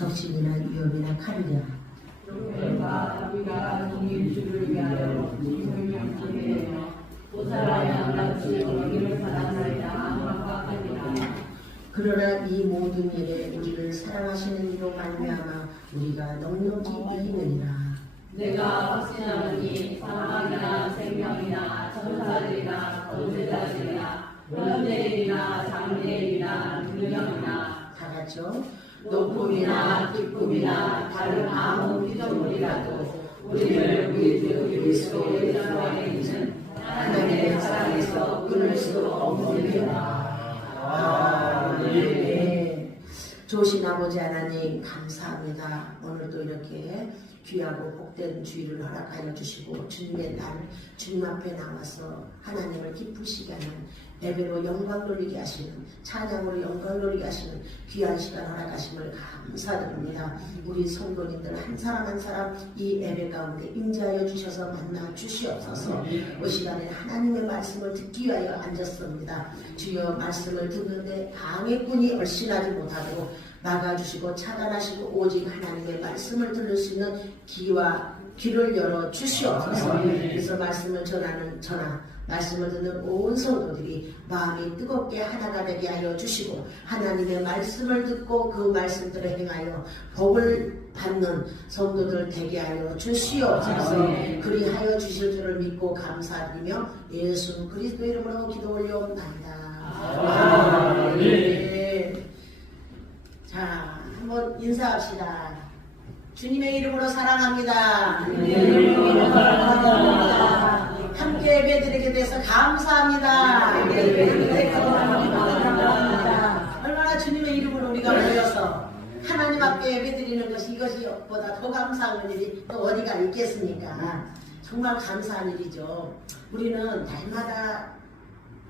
적신이나 위협이나 칼이랴. 용병과 우리가 종일 주를 위하여 생명하며 보살아야 한다지 너희를 사랑하리라 함박하리라. 그러나 이 모든 일에 우리를 사랑하시는 이로 말미암아 우리가 넉넉히 이기느니라. 내가 확신하노니 사망이나 생명이나 천사들이나 권세자들이나 현대인이나 장래인이나 능력이나 다 같이요. 높음이나 기쁨이나 다른 아무 피조물이라도 우리를 우리 주 그리스도 예수 안에 있는 하나님의 사랑에서 끊을 수 없느니라. 아멘. 조신 아버지 하나님 감사합니다. 오늘도 이렇게 귀하고 복된 주일을 허락하여 주시고 주님의 날 주님 앞에 나와서 하나님을 기쁘시게 하는 예배로 영광 돌리게 하시는 찬양으로 영광 돌리게 하시는 귀한 시간 허락하심을 감사드립니다. 우리 성도님들 한 사람 한 사람 이 예배 가운데 임재하여 주셔서 만나 주시옵소서. 이 시간에 하나님의 말씀을 듣기 위하여 앉았습니다. 주여 말씀을 듣는데 방해꾼이 얼씬하지 못하도록 막아주시고 차단하시고 오직 하나님의 말씀을 들을 수 있는 귀를 열어 주시옵소서. 그래서 말씀을 전하는 전하 말씀을 듣는 온 성도들이 마음이 뜨겁게 하나가 되게 하여 주시고 하나님의 말씀을 듣고 그 말씀들을 행하여 복을 받는 성도들 되게 하여 주시옵소서. 그리하여 주실 줄을 믿고 감사드리며 예수 그리스도 이름으로 기도 올려옵나이다. 아멘. 자, 한번 인사합시다. 주님의 이름으로 사랑합니다. 함께 예배드리게 돼서 감사합니다. 얼마나 주님의 이름으로 우리가 모여서 하나님 앞에 예배드리는 것이 이것보다 더 감사한 일이 또 어디가 있겠습니까? 정말 감사한 일이죠. 우리는 날마다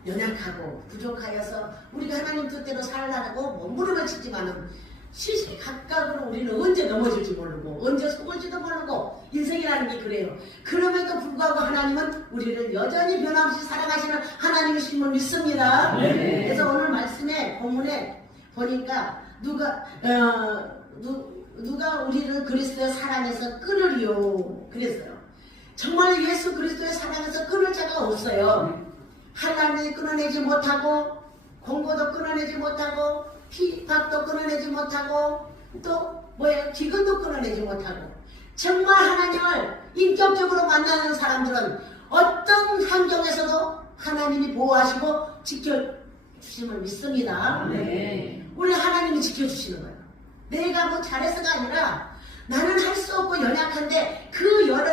연약하고 부족하여서 우리가 하나님 뜻대로 살라고 몸부림을 치지만은 시시각각으로 우리는 언제 넘어질지 모르고 언제 속을지도 모르고 인생이라는 게 그래요. 그럼에도 불구하고 하나님은 우리를 여전히 변함없이 사랑하시는 하나님이심을 믿습니다. 그래서 오늘 말씀에 본문에 보니까 누가 우리를 그리스도의 사랑에서 끊으리요 그랬어요. 정말 예수 그리스도의 사랑에서 끊을 자가 없어요. 하나님이 끊어내지 못하고 공고도 끊어내지 못하고 핍박도 끊어내지 못하고 또 기근도 끊어내지 못하고 정말 하나님을 인격적으로 만나는 사람들은 어떤 환경에서도 하나님이 보호하시고 지켜주심을 믿습니다. 우리 하나님이 지켜주시는 거예요. 내가 뭐 잘해서가 아니라 나는 할 수 없고 연약한데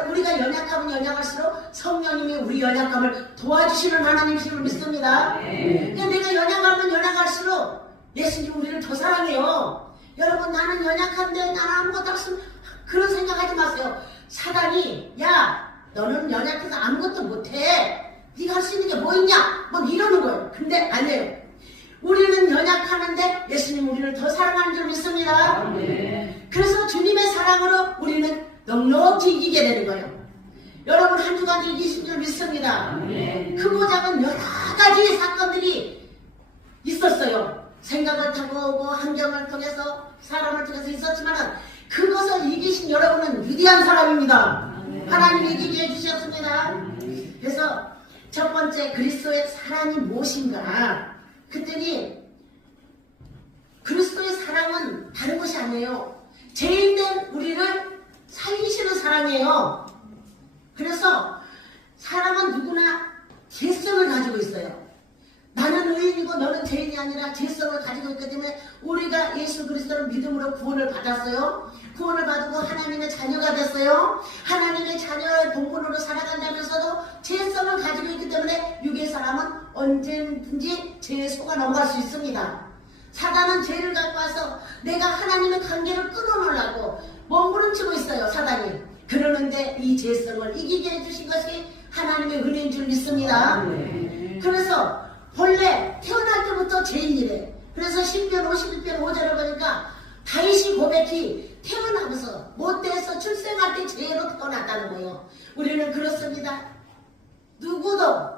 우리가 연약하면 연약할수록 성령님이 우리 연약함을 도와주시는 하나님이심을 믿습니다. 그러니까 내가 연약하면 연약할수록 예수님 우리를 더 사랑해요. 여러분 나는 연약한데 나는 아무것도 없으면 그런 생각하지 마세요. 사단이 야 너는 연약해서 아무것도 못해. 네가 할 수 있는 게 뭐 있냐 뭐 이러는 거예요. 근데 아니에요. 우리는 연약하는데 예수님 우리를 더 사랑하는 줄 믿습니다. 그래서 주님의 사랑으로 우리는 넉넉히 이기게 되는 거예요. 여러분 한 주간 이기신 줄 믿습니다. 크고 작은 여러 가지 사건들이 있었어요. 생각을 타고 오고 환경을 통해서 사람을 통해서 있었지만 그것을 이기신 여러분은 위대한 사람입니다. 하나님이 이기게 해주셨습니다. 그래서 첫 번째 그리스도의 사랑이 무엇인가 그랬더니 그리스도의 사랑은 다른 것이 아니에요. 죄인된 우리를 살리시는 사랑이에요. 그래서 사람은 누구나 죄성을 가지고 있어요. 나는 의인이고 너는 죄인이 아니라 죄성을 가지고 있기 때문에 우리가 예수 그리스도를 믿음으로 구원을 받았어요. 구원을 받고 하나님의 자녀가 됐어요. 하나님의 자녀의 본분으로 살아간다면서도 죄성을 가지고 있기 때문에 육의 사람은 언제든지 죄에 속아 넘어갈 수 있습니다. 사단은 죄를 갖고 와서 내가 하나님의 관계를 끊어놓으려고 몸부림치고 있어요. 사단이. 그러는데 이 죄성을 이기게 해주신 것이 하나님의 은혜인 줄 믿습니다. 그래서 본래 태어날 때부터 죄인이래. 그래서 신편 51편 5절을 보니까 다윗이 고백히 태어나면서 못돼서 출생할 때 죄로 태어났다는 거예요. 우리는 그렇습니다. 누구도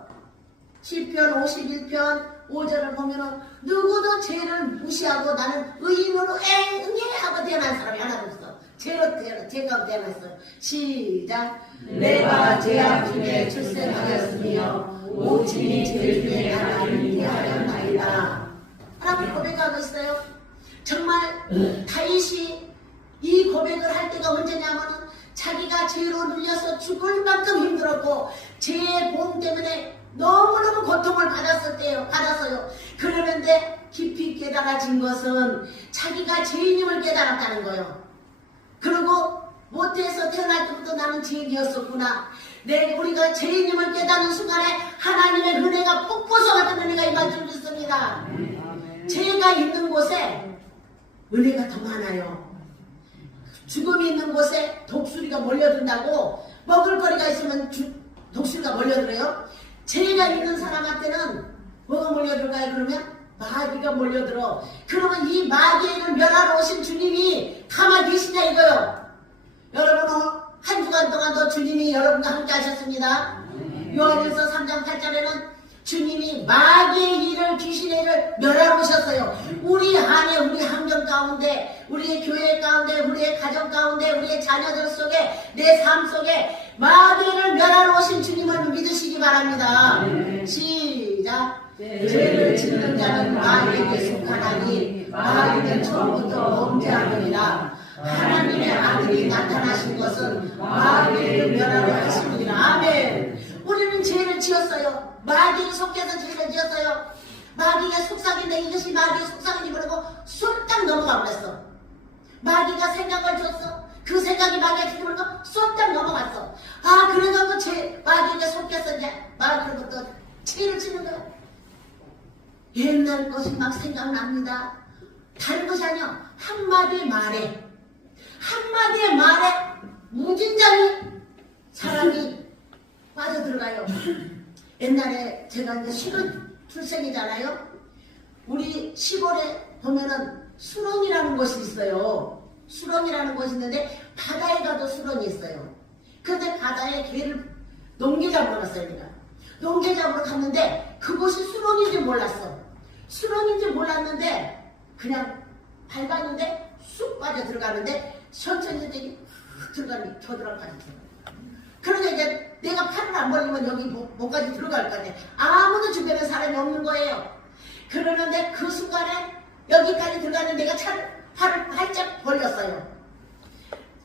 시편 51편 5절을 보면은 누구도 죄를 무시하고 나는 의인으로 하고 태어난 사람이 하나도 없어. 죄가 태어났어요. 시작. 내가 죄악 중에 출생하였으며 모친이 죄 중에 하나님을 이해하였나이다. 하나님 고백하고 있어요. 정말 다윗이 이 고백을 할 때가 언제냐면은 자기가 죄로 눌려서 죽을 만큼 힘들었고 죄의 보험 때문에 너무너무 고통을 받았어요. 그러는데 깊이 깨달아진 것은 자기가 죄인임을 깨달았다는 거예요. 그리고 모태에서 태어날 때부터 나는 죄인이었었구나. 우리가 죄인임을 깨닫는 순간에 하나님의 은혜가 폭포수 같은 은혜가 임할 줄 믿습니다. 죄가 있는 곳에 은혜가 더 많아요. 죽음이 있는 곳에 독수리가 몰려든다고. 먹을거리가 있으면 독수리가 몰려들어요. 죄가 있는 사람한테는 뭐가 몰려들까요? 그러면 마귀가 몰려들어. 그러면 이 마귀를 멸하러 오신 주님이 가만히 계시냐 이거요. 여러분 한 주간 동안도 주님이 여러분과 함께 하셨습니다. 요한일서 3장 8절에는 주님이 마귀의 일을, 귀신의 일을 멸하러 오셨어요. 우리 안에, 우리 환경 가운데, 우리의 교회 가운데, 우리의 가정 가운데, 우리의 자녀들 속에, 내 삶 속에 마귀를 멸하러 오신 주님을 믿으시기 바랍니다. 시작. 죄를 짓는 자는 마귀에게 속하나니 마귀는 처음부터 범죄하느니라. 하나님의 아들이 나타나신 것은 마귀를 멸하러 하심이니라. 아멘. 우리는 죄를 지었어요. 마귀에 속해서 죄를 지었어요. 마귀가 속삭인데 이것이 마귀의 속삭인지 모르고 쏙딱 넘어가 버렸어. 마귀가 생각을 줬어. 그 생각이 마귀한테 모르고 쏙딱 넘어갔어. 아, 그래서 또 마귀에게 속해서 이제 마귀로부터 죄를 지는 거야. 옛날 것이 막 생각납니다. 다른 것이 아니야. 한마디의 말에 무진장이 사람이 빠져들어가요. 옛날에 제가 이제 시골 출생이잖아요. 우리 시골에 보면은 수렁이라는 곳이 있어요. 수렁이라는 곳이 있는데 바다에 가도 수렁이 있어요. 그런데 바다에 개를 농개 잡으러 갔어요. 내가 농개 잡으러 갔는데 그곳이 수렁인지 몰랐어. 수렁인지 몰랐는데 그냥 밟았는데 쑥 빠져 들어가는데 천천히 되게 들어가니 겨드랑이까지 들어가요. 그러니까 이제 내가 팔을 안 벌리면 여기 목까지 들어갈 거 아니에요. 아무도 주변에 사람이 없는 거예요. 그러는데 그 순간에 여기까지 들어가는데 내가 팔을 활짝 벌렸어요.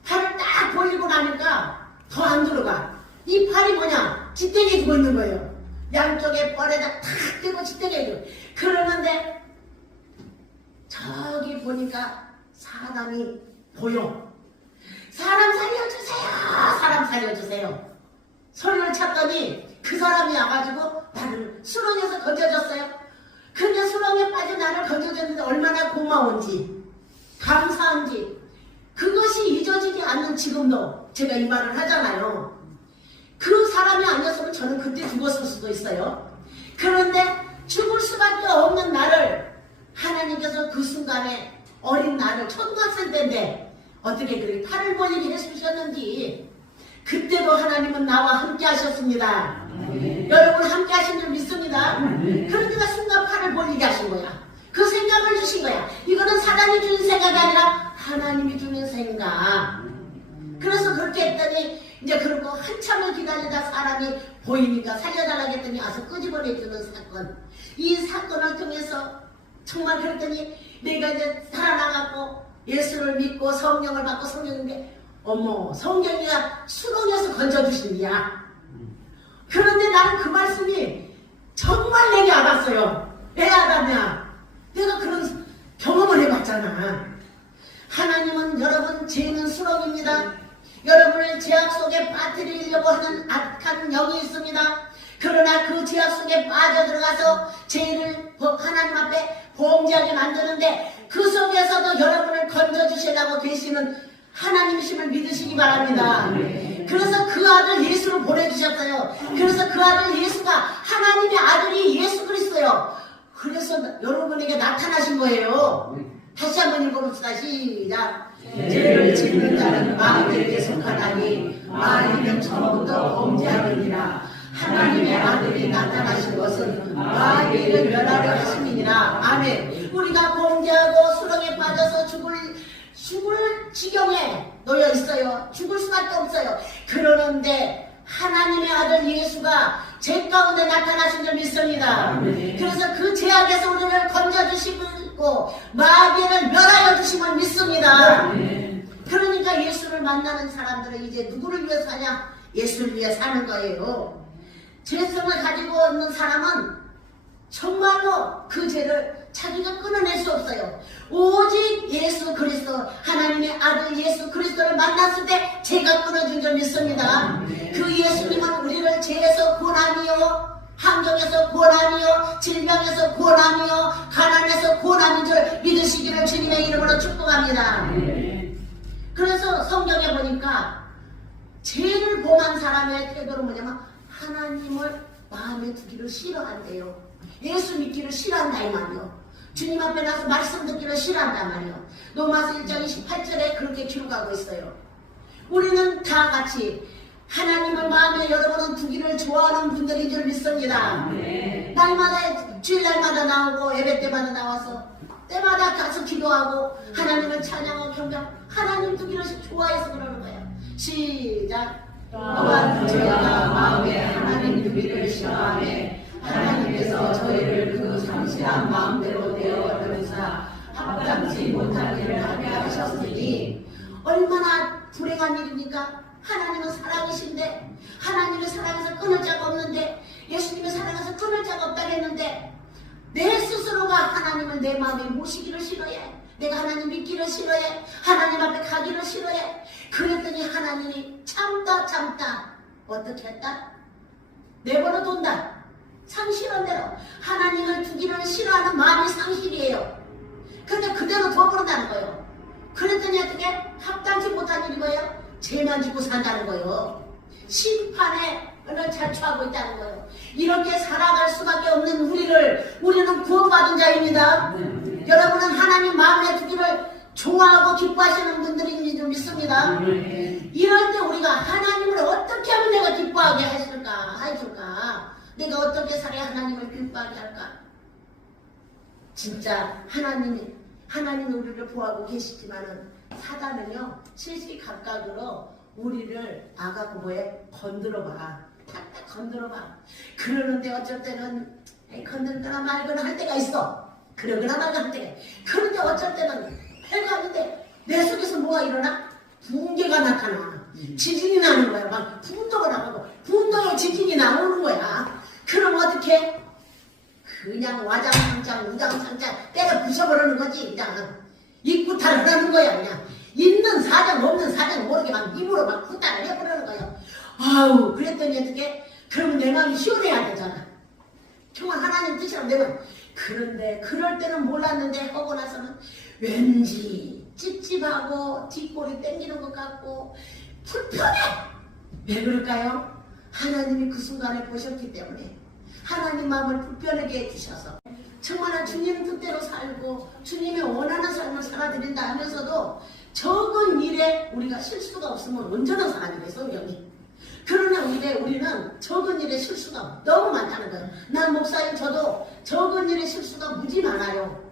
팔을 딱 벌리고 나니까 더 안 들어가. 이 팔이 뭐냐? 지탱해 주고 있는 거예요. 양쪽에 뻘에다 탁 대고 지탱해 주고. 그러는데 저기 보니까 사람이 보여. 사람 살려주세요. 사람 살려주세요. 소리를 쳤더니 그 사람이 와가지고 나를 수렁에서 건져줬어요. 근데 수렁에 빠진 나를 건져줬는데 얼마나 고마운지 감사한지 그것이 잊어지지 않는 지금도 제가 이 말을 하잖아요. 그 사람이 아니었으면 저는 그때 죽었을 수도 있어요. 그런데 죽을 수밖에 없는 나를 하나님께서 그 순간에 어린 나를 초등학생 때인데 어떻게 그렇게 팔을 벌리게 해주셨는지 그때도 하나님은 나와 함께 하셨습니다. 여러분 함께 하신 줄 믿습니다. 그러니까 순간 팔을 벌리게 하신 거야. 그 생각을 주신 거야. 이거는 사람이 주는 생각이 아니라 하나님이 주는 생각. 그래서 그렇게 했더니 이제 그러고 한참을 기다리다 사람이 보이니까 살려달라고 했더니 와서 끄집어내주는 사건. 이 사건을 통해서 정말 그랬더니 내가 이제 살아나가고 예수를 믿고 성령을 받고 성령인데 어머 성령이가 수렁에서 건져주신이야. 그런데 나는 그 말씀이 정말 내게 와닿았어요. 왜 와닿냐? 내가 그런 경험을 해봤잖아. 하나님은 여러분 죄는 수렁입니다. 여러분을 죄악 속에 빠뜨리려고 하는 악한 영이 있습니다. 그러나 그 죄악 속에 빠져들어가서 죄를 하나님 앞에 범죄하게 만드는데 그 속에서도 여러분을 건져주시려고 계시는 하나님이심을 믿으시기 바랍니다. 그래서 그 아들 예수를 보내주셨어요. 그래서 그 아들 예수가 하나님의 아들이 예수 그리스도예요. 그래서 여러분에게 나타나신 거예요. 다시 한번 읽어봅시다. 시작. 죄를 짓는 자는 마귀에게 속하나니 마귀는 처음부터 범죄하느니라. 하나님의 아들이 나타나신 것은 마귀를 멸하려 하심이니라. 아멘. 우리가 범죄하고 수렁에 빠져서 죽을 지경에 놓여 있어요. 죽을 수밖에 없어요. 그러는데 하나님의 아들 예수가 제 가운데 나타나신 줄 믿습니다. 아멘. 그래서 그 죄악에서 우리를 건져주시고 마귀를 멸하여 주심을 믿습니다. 아멘. 그러니까 예수를 만나는 사람들은 이제 누구를 위해 사냐? 예수를 위해 사는 거예요. 죄성을 가지고 있는 사람은 정말로 그 죄를 자기가 끊어낼 수 없어요. 오직 예수 그리스도, 하나님의 아들 예수 그리스도를 만났을 때 죄가 끊어진 줄 믿습니다. 그 예수님은 우리를 죄에서 고난이요, 환경에서 고난이요, 질병에서 고난이요, 가난에서 고난인 줄 믿으시기를 주님의 이름으로 축복합니다. 그래서 성경에 보니까 죄를 범한 사람의 태도는 뭐냐면 하나님을 마음에 두기를 싫어한대요. 예수 믿기를 싫어한다 이 말이요. 주님 앞에 나서 말씀 듣기를 싫어한단 말이요. 로마서 1장 28절에 그렇게 기록하고 있어요. 우리는 다 같이 하나님을 마음에 여러분은 두기를 좋아하는 분들인 줄 믿습니다. 날마다 주일날마다 나오고 예배 때마다 나와서 때마다 가서 기도하고 하나님을 찬양하고 경배하고 하나님 두기를 좋아해서 그러는 거예요. 시작. 또한 저희가 마음에 하나님 두기를 싫어하매 하나님께서 저희를 그 상실한 마음대로 되어버리사 합당치 못한 일을 하게 하셨으니 얼마나 불행한 일입니까? 하나님은 사랑이신데 하나님의 사랑에서 끊을 자가 없는데 예수님의 사랑에서 끊을 자가 없다고 했는데 내 스스로가 하나님을 내 마음에 모시기를 싫어해. 내가 하나님 믿기를 싫어해. 하나님 앞에 가기를 싫어해. 그랬더니 하나님이 참다 어떻게 했다? 내버려 둔다. 상실한 대로 하나님을 두기를 싫어하는 마음이 상실이에요. 근데 그대로 둬버린다는 거예요. 그랬더니 어떻게? 합당치 못한 일이 뭐예요? 죄만 짓고 산다는 거예요. 심판에 을 자초하고 있다는 거예요. 이렇게 살아갈 수밖에 없는 우리는 구원받은 자입니다. 여러분은 하나님 마음에 두기를 좋아하고 기뻐하시는 분들인지 좀 믿습니다. 이럴 때 우리가 하나님을 어떻게 하면 내가 기뻐하게 해줄까? 내가 어떻게 살아야 하나님을 기뻐하게 할까? 진짜 하나님은 우리를 보호하고 계시지만은 사단은요 시시각각으로 우리를 나가고 뭐해? 건드려봐. 탁탁 건드려봐. 그러는데 어쩔 때는 건들거나 말거나 할 때가 있어. 그러거나 말거나 할 때가. 그런데 어쩔 때는 해가 하는데 내 속에서 뭐가 일어나? 붕괴가 나타나. 지진이 나는 거야. 막 분노가 나고 분노에 지진이 나오는 거야. 그럼 어떻게? 그냥 와장창창 우장창창 때려 부셔버리는 거지. 그냥 입구탈을 하는 거야. 그냥 있는 사정 없는 사정 모르게 막 입으로 막 구탈을 해버리는 거예요. 아우 그랬더니 어떻게? 그러면 내 마음이 시원해야 되잖아. 정말 하나님 뜻이라면 내 마음. 그런데 그럴 때는 몰랐는데 하고 나서는 왠지 찝찝하고 뒷골이 땡기는 것 같고 불편해. 왜 그럴까요? 하나님이 그 순간에 보셨기 때문에 하나님 마음을 불편하게 해주셔서 정말 주님 뜻대로 살고 주님의 원하는 삶을 살아드린다 하면서도 적은 일에 우리가 실수가 없으면 온전한 사람이래요 성경이. 그러나 우리는 적은 일에 실수가 너무 많다는 거예요. 난 목사님 저도 적은 일에 실수가 무지 많아요.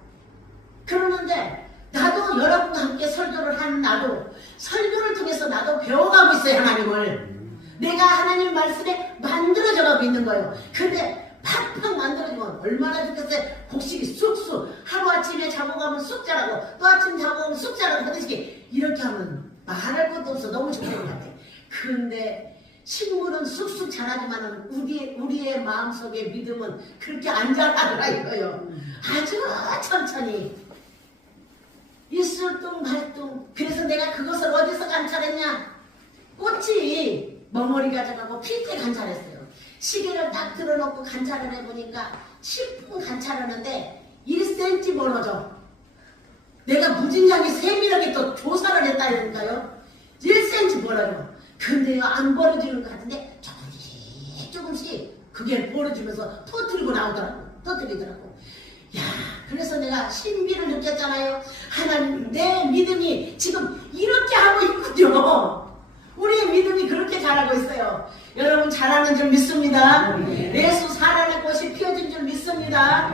그러는데 나도 여러분과 함께 설교를 하는 나도 설교를 통해서 나도 배워가고 있어요 하나님을. 내가 하나님 말씀에 만들어져가고 있는 거예요. 근데 팍팍 만들어지면 얼마나 좋겠어요. 곡식이 쑥쑥 하루아침에 자고 가면 쑥 자라고 또 아침 자고 가면 쑥 자라고 하듯이 이렇게 하면 말할 것도 없어. 너무 좋은 것 같아. 그런데 식물은 쑥쑥 자라지만 우리의 마음속에 믿음은 그렇게 안 자라더라 이거요. 아주 천천히 일sul뚱발뚱. 그래서 내가 그것을 어디서 관찰했냐? 꽃이 머머리 가져가고 필 때 관찰했어요. 시계를 딱 들어놓고 관찰을 해보니까 10분 관찰하는데 1cm 멀어져. 내가 무진장이 세밀하게 또 조사를 했다니까요. 1cm 멀어져. 근데요 안 벌어지는 것 같은데 조금씩 그게 벌어지면서 터뜨리더라고. 야, 그래서 내가 신비를 느꼈잖아요. 하나님, 내 믿음이 지금 이렇게 하고 있군요. 우리의 믿음이 그렇게 자라고 있어요. 여러분 잘하는 줄 믿습니다. 예수 살아날 것이 피어진 줄 믿습니다.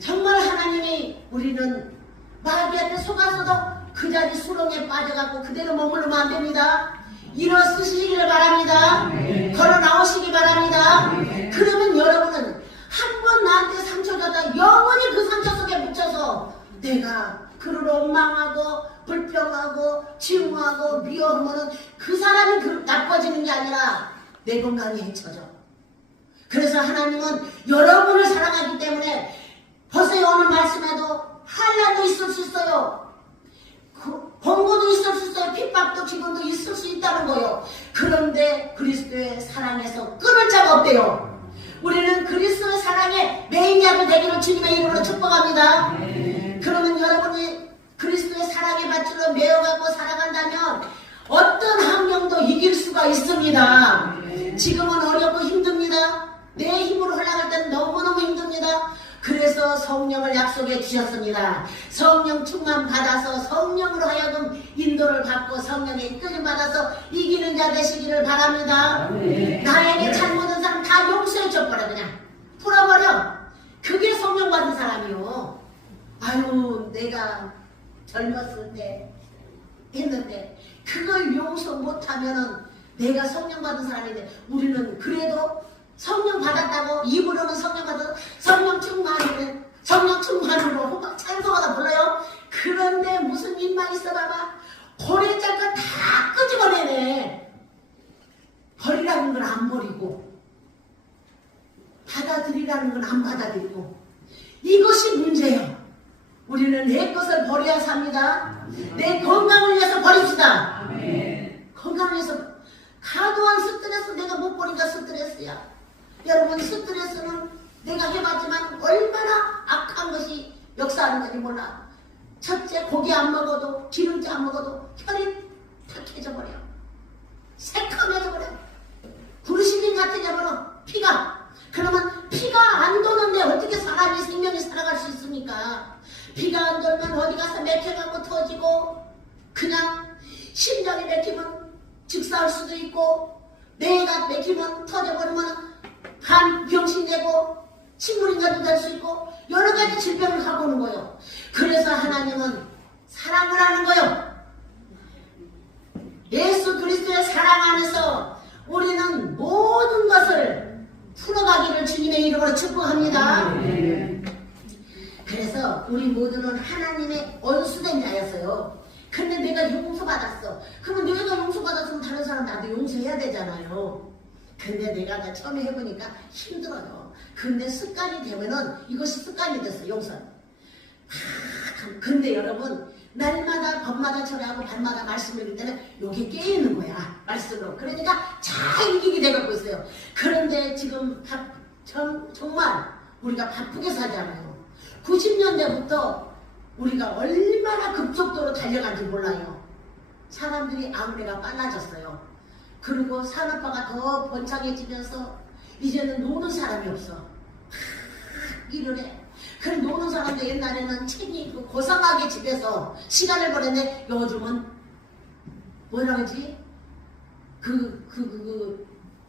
정말 하나님이 우리는 마귀한테 속아서도 그 자리 수렁에 빠져갖고 그대로 머무르면 안 됩니다. 일어서시기를 바랍니다. 걸어 나오시기 바랍니다. 그러면 여러분은 한 번 나한테 상처 줬다 영원히 그 상처 속에 묻혀서 내가 그를 원망하고 불평하고 증오하고 미워하면 그 사람이 나빠지는 게 아니라 내 건강이 해쳐져. 그래서 하나님은 여러분을 사랑하기 때문에 벌써 오늘 말씀에도 환난도 있을 수 있어요. 번고도 있을 수 있어요. 핍박도 기근도 있을 수 있다는 거예요. 그런데 그리스도의 사랑에서 끊을 자가 없대요. 우리는 그리스도의 사랑의 매인자들 되기를 주님의 이름으로 축복합니다. 그러면 여러분이 그리스도의 사랑의 밧줄로 메어갖고 살아간다면 어떤 환경도 이길 수가 있습니다. 지금은 어렵고 힘듭니다. 내 힘으로 흘러갈 때는 너무너무 힘듭니다. 그래서 성령을 약속해 주셨습니다. 성령 충만 받아서 성령으로 하여금 인도를 받고 성령의 이끌림 받아서 이기는 자 되시기를 바랍니다. 나에게 잘못한 사람 다 용서해 줘버려. 그냥 풀어버려. 그게 성령 받은 사람이요. 아유 내가 젊었을 때 했는데 그걸 용서 못하면은 내가 성령 받은 사람인데 우리는 그래도 성령 받았다고 입으로는 성령 받아서 성령 충만으로 막 찬송하다 불러요. 그런데 무슨 일만 있어 봐봐. 고래 짤거 다 끄집어내네. 버리라는 건 안 버리고 받아들이라는 건 안 받아들이고 이것이 문제예요. 우리는 내 것을 버려야 삽니다. 내 건강을 위해서 버립시다. 건강을 위해서 과도한 스트레스 내가 못 버리니까 스트레스야. 여러분 스트레스는 내가 해봤지만 얼마나 악한 것이 역사하는 건지 몰라. 첫째 고기 안 먹어도 기름기 안 먹어도 혈이 탁해져 버려. 새카매져 버려. 부르시린 같아져 버려. 피가. 그러면 피가 안 도는데 어떻게 사람이 생명이 살아갈 수 있습니까? 피가 안 돌면 어디 가서 맥혀가고 터지고 그냥 심장이 맥히면 즉사할 수도 있고 뇌가 맥히면 터져버리면 간 병신되고 식물인간도 될 수 있고 여러 가지 질병을 갖고 오는 거예요. 그래서 하나님은 사랑을 하는 거예요. 예수 그리스도의 사랑 안에서 우리는 모든 것을 풀어가기를 주님의 이름으로 축복합니다. 그래서 우리 모두는 하나님의 원수된 자였어요. 근데 내가 용서받았어. 그러면 내가 용서받았으면 다른 사람 나도 용서해야 되잖아요. 근데 내가 다 처음에 해보니까 힘들어요. 근데 습관이 되면은 이것이 습관이 됐어, 용서는. 근데 여러분, 날마다 밤마다 절하고 밤마다 말씀을 읽을 때는 요게 깨있는 거야, 말씀으로. 그러니까 잘 이기게 돼갖고 있어요. 그런데 지금 정말 우리가 바쁘게 살잖아요. 90년대부터 우리가 얼마나 급속도로 달려간지 몰라요. 사람들이 아무래가 빨라졌어요. 그리고 산업화가 더 번창해지면서 이제는 노는 사람이 없어. 일을 해. 그럼 노는 사람도 옛날에는 책이 있고 고상하게 집에서 시간을 보냈는데 요즘은 뭐라 그러지?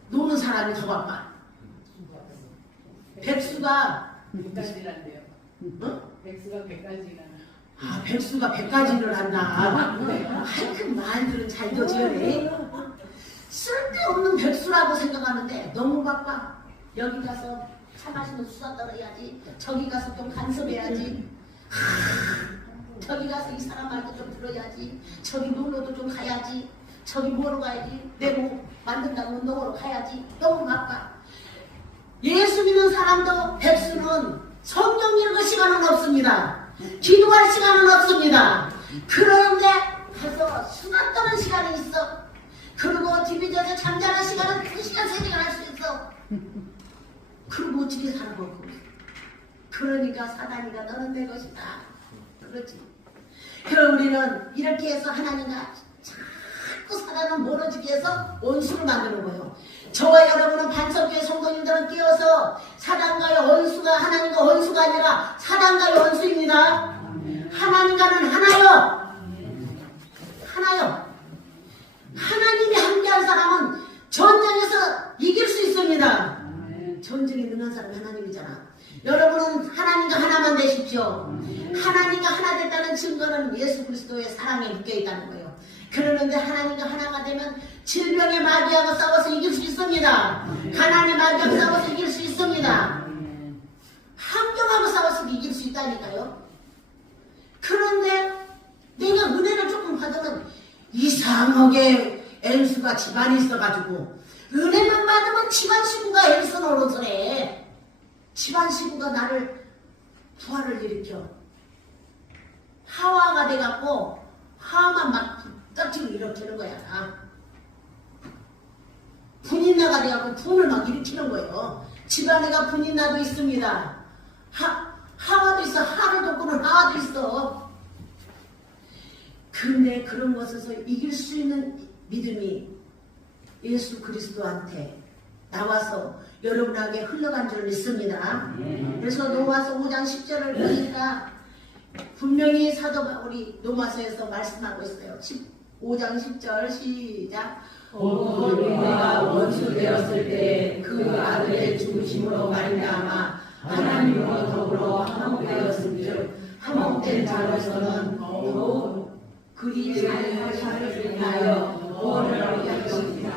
노는 사람이 더 바빠. 백수가 100가지란데요. 어? 백수가 100가지란. 아, 백수가 100가지를 한다. 그 말들은 잘도 지어내. 쓸데없는 백수라고 생각하는데 너무 바빠. 여기 가서 차 마시면 수다 떨어야지. 저기 가서 좀 간섭해야지. 저기 가서 이 사람 말도 좀 들어야지. 저기 놀러도 좀 가야지. 저기 뭐로 가야지. 내고 만든다고 운동으로 가야지. 너무 바빠. 예수 믿는 사람도 백수는 성경 읽을 시간은 없습니다. 기도할 시간은 없습니다. 그런데 가서 수다 떠는 시간이 있어. 그리고 TV에서 잠자는 시간은 2시간, 3시간 할 수 있어. 그리고 어떻게 살고. 그러니까 사단이가 너는 내 것이다. 그렇지. 그럼 우리는 이렇게 해서 하나님과 자꾸 사단을 멀어지게 해서 원수를 만드는 거예요. 저와 여러분은 반석교회 성도님들은 끼어서 사단과의 원수가 하나님과 원수가 아니라 사단과의 원수입니다. 하나님과는 하나요. 하나요. 하나님이 함께한 사람은 전쟁에서 된다는 거예요. 그러는데 하나님과 하나가 되면 질병의 마귀하고 싸워서 이길 수 있습니다. 가난의 마귀하고 싸워서 이길 수 있습니다. 환경하고 싸워서 이길 수 있다니까요. 그런데 내가 은혜를 조금 받으면 이상하게 엔수가 집안에 있어가지고 은혜만 받으면 집안 식구가 엔수 노릇을 해. 집안 식구가 나를 부활을 일으켜. 하와가 돼갖고 하와만 막 떨치고 일으키는 거야. 분인나가 돼갖고 분을 막 일으키는 거예요. 집안에가 분인나도 있습니다. 하와도 있어. 하를 돕고는 하와도 있어. 근데 그런 것에서 이길 수 있는 믿음이 예수 그리스도한테 나와서 여러분에게 흘러간 줄 믿습니다. 그래서 로마서 5장 10절을 보니까 분명히 사도 바울이 로마서에서 말씀하고 있어요. 5장 10절 시작. 우리가 원수 되었을 때 그 아들의 죽으심으로 말미암아 하나님과 더불어 화목되었은즉 화목된 자로서는 더욱 그리 잘 사를 위하여 구원을 얻게 하셨습니다.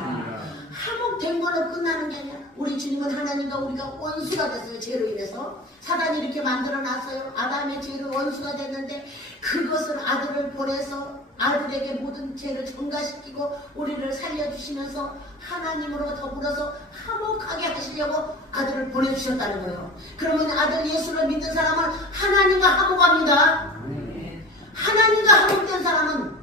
화목된 걸로 끝나는 게 아니라 우리 주님은 하나님과 우리가 원수가 됐어요. 죄로 인해서 사단이 이렇게 만들어놨어요. 아담의 죄로 원수가 됐는데 그것을 아들을 보내서 아들에게 모든 죄를 전가시키고 우리를 살려주시면서 하나님으로 더불어서 화목하게 하시려고 아들을 보내주셨다는 거예요. 그러면 아들 예수를 믿는 사람은 하나님과 화목합니다. 하나님과 화목된 사람은